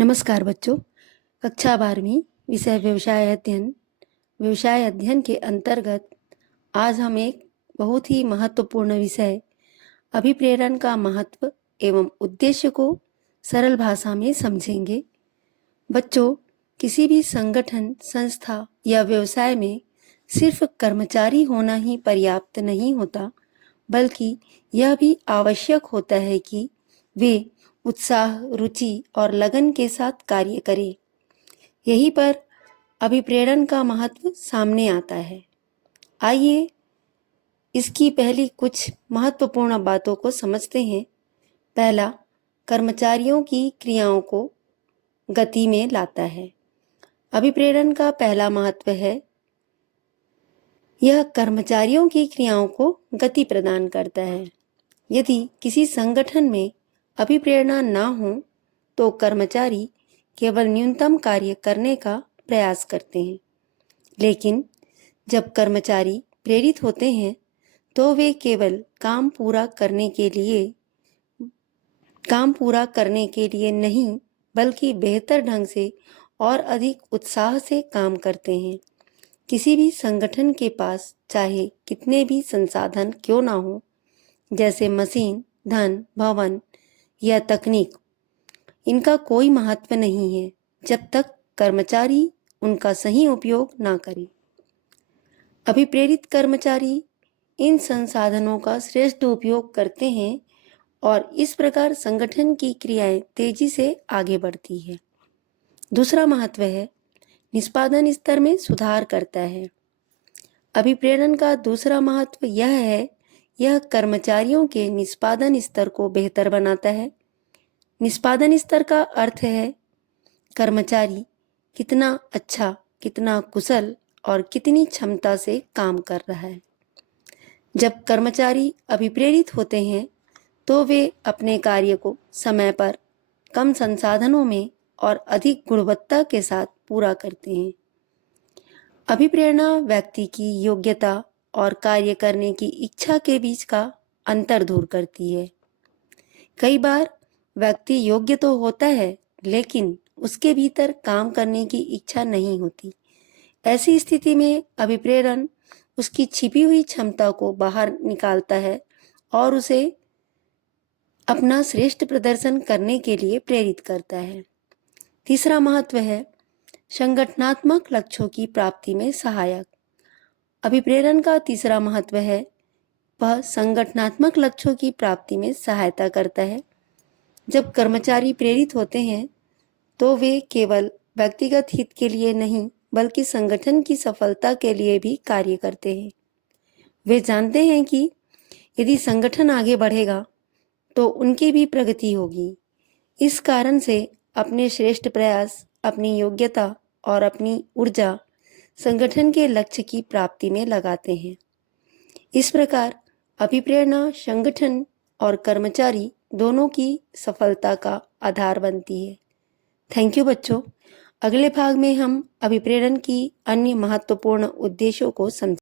नमस्कार बच्चों। कक्षा 12वीं विषय व्यवसाय अध्ययन के अंतर्गत आज हम एक बहुत ही महत्वपूर्ण विषय अभिप्रेरण का महत्व एवं उद्देश्य को सरल भाषा में समझेंगे। बच्चों, किसी भी संगठन, संस्था या व्यवसाय में सिर्फ कर्मचारी होना ही पर्याप्त नहीं होता, बल्कि यह भी आवश्यक होता है कि वे उत्साह, रुचि और लगन के साथ कार्य करें। यहीं पर अभिप्रेरण का महत्व सामने आता है। आइए इसकी पहली कुछ महत्वपूर्ण बातों को समझते हैं। पहला, कर्मचारियों की क्रियाओं को गति में लाता है। अभिप्रेरण का पहला महत्व है, यह कर्मचारियों की क्रियाओं को गति प्रदान करता है। यदि किसी संगठन में अभिप्रेरणा न हो तो कर्मचारी केवल न्यूनतम कार्य करने का प्रयास करते हैं, लेकिन जब कर्मचारी प्रेरित होते हैं तो वे केवल काम पूरा करने के लिए नहीं, बल्कि बेहतर ढंग से और अधिक उत्साह से काम करते हैं। किसी भी संगठन के पास चाहे कितने भी संसाधन क्यों ना हो, जैसे मशीन, धन, भवन या तकनीक, इनका कोई महत्व नहीं है जब तक कर्मचारी उनका सही उपयोग ना करे। अभिप्रेरित कर्मचारी इन संसाधनों का श्रेष्ठ उपयोग करते हैं और इस प्रकार संगठन की क्रियाएं तेजी से आगे बढ़ती है। दूसरा महत्व है, निष्पादन स्तर में सुधार करता है। अभिप्रेरण का दूसरा महत्व यह है, यह कर्मचारियों के निष्पादन स्तर को बेहतर बनाता है। निष्पादन स्तर का अर्थ है कर्मचारी कितना अच्छा, कितना कुशल और कितनी क्षमता से काम कर रहा है। जब कर्मचारी अभिप्रेरित होते हैं तो वे अपने कार्य को समय पर, कम संसाधनों में और अधिक गुणवत्ता के साथ पूरा करते हैं। अभिप्रेरणा व्यक्ति की योग्यता और कार्य करने की इच्छा के बीच का अंतर दूर करती है। कई बार व्यक्ति योग्य तो होता है, लेकिन उसके भीतर काम करने की इच्छा नहीं होती। ऐसी स्थिति में अभिप्रेरण उसकी छिपी हुई क्षमता को बाहर निकालता है और उसे अपना श्रेष्ठ प्रदर्शन करने के लिए प्रेरित करता है। तीसरा महत्व है, संगठनात्मक लक्ष्यों की प्राप्ति में सहायक। अभिप्रेरण का तीसरा महत्व है, वह संगठनात्मक लक्ष्यों की प्राप्ति में सहायता करता है। जब कर्मचारी प्रेरित होते हैं तो वे केवल व्यक्तिगत हित के लिए नहीं, बल्कि संगठन की सफलता के लिए भी कार्य करते हैं। वे जानते हैं कि यदि संगठन आगे बढ़ेगा तो उनकी भी प्रगति होगी। इस कारण से अपने श्रेष्ठ प्रयास, अपनी योग्यता और अपनी ऊर्जा संगठन के लक्ष्य की प्राप्ति में लगाते हैं। इस प्रकार अभिप्रेरणा संगठन और कर्मचारी दोनों की सफलता का आधार बनती है। थैंक यू बच्चों। अगले भाग में हम अभिप्रेरण की अन्य महत्वपूर्ण उद्देश्यों को समझेंगे।